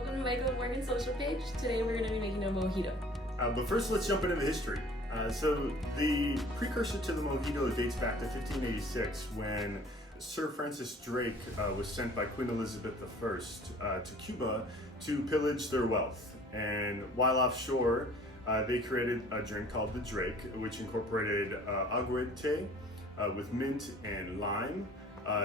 Welcome to Michael and Morgan's social page. Today we're going to be making a mojito. But first, let's jump into the history. So the precursor to the mojito dates back to 1586 when Sir Francis Drake was sent by Queen Elizabeth I to Cuba to pillage their wealth. And while offshore, they created a drink called the Drake, which incorporated aguardiente with mint and lime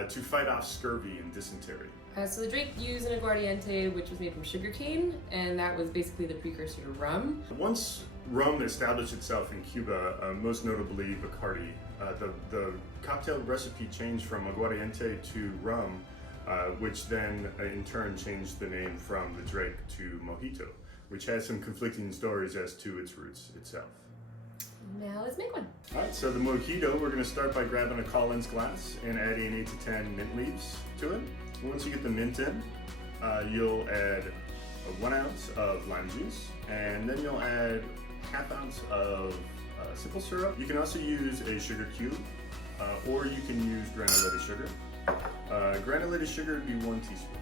to fight off scurvy and dysentery. So the Drake used an aguardiente, which was made from sugarcane, and that was basically the precursor to rum. Once rum established itself in Cuba, most notably Bacardi, the cocktail recipe changed from aguardiente to rum, which then in turn changed the name from the Drake to Mojito, which has some conflicting stories as to its roots itself. Now let's make one. All right, so the mojito, we're going to start by grabbing a Collins glass and adding 8 to 10 mint leaves to it. Once you get the mint in, you'll add 1 ounce of lime juice, and then you'll add ½ ounce of simple syrup. You can also use a sugar cube, or you can use granulated sugar. Granulated sugar would be 1 teaspoon.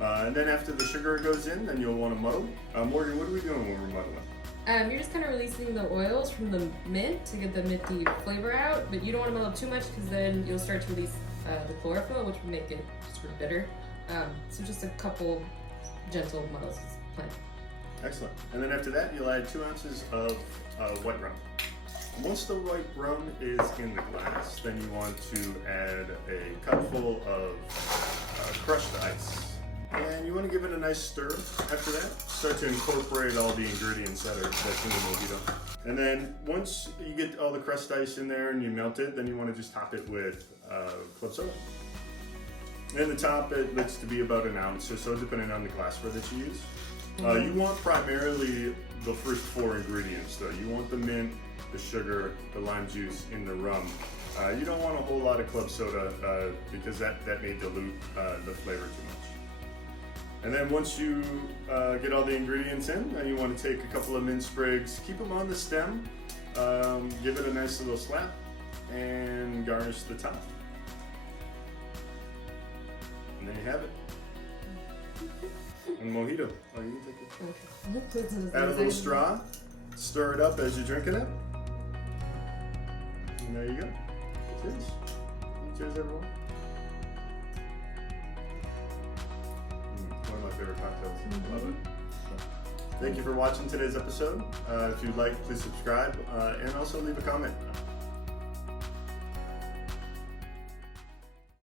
And then after the sugar goes in, then you'll want to muddle. Morgan, what are we doing when we're muddling? You're just kind of releasing the oils from the mint to get the minty flavor out, but you don't want to muddle too much because then you'll start to release the chlorophyll, which will make it sort of bitter. So just a couple gentle muddles is plenty. Excellent. And then after that, you'll add 2 ounces of white rum. Once the white rum is in the glass, then you want to add a cupful of crushed ice. And you want to give it a nice stir after that. Start to incorporate all the ingredients that's in the mojito. And then once you get all the crushed ice in there and you melt it, then you want to just top it with club soda. And the top, it looks to be about 1 ounce or so, depending on the glassware that you use. You want primarily the first 4 ingredients though. You want the mint, the sugar, the lime juice, and the rum. You don't want a whole lot of club soda because that may dilute the flavor too much. And then once you get all the ingredients in, then you want to take a couple of mint sprigs, keep them on the stem, give it a nice little slap, and garnish the top. And there you have it. And mojito. Oh, you can take it. Okay. Add a little straw, stir it up as you're drinking it. And there you go. Cheers. Cheers, everyone. One of my favorite cocktails. Love it. Thank you for watching today's episode. If you'd like, please subscribe and also leave a comment.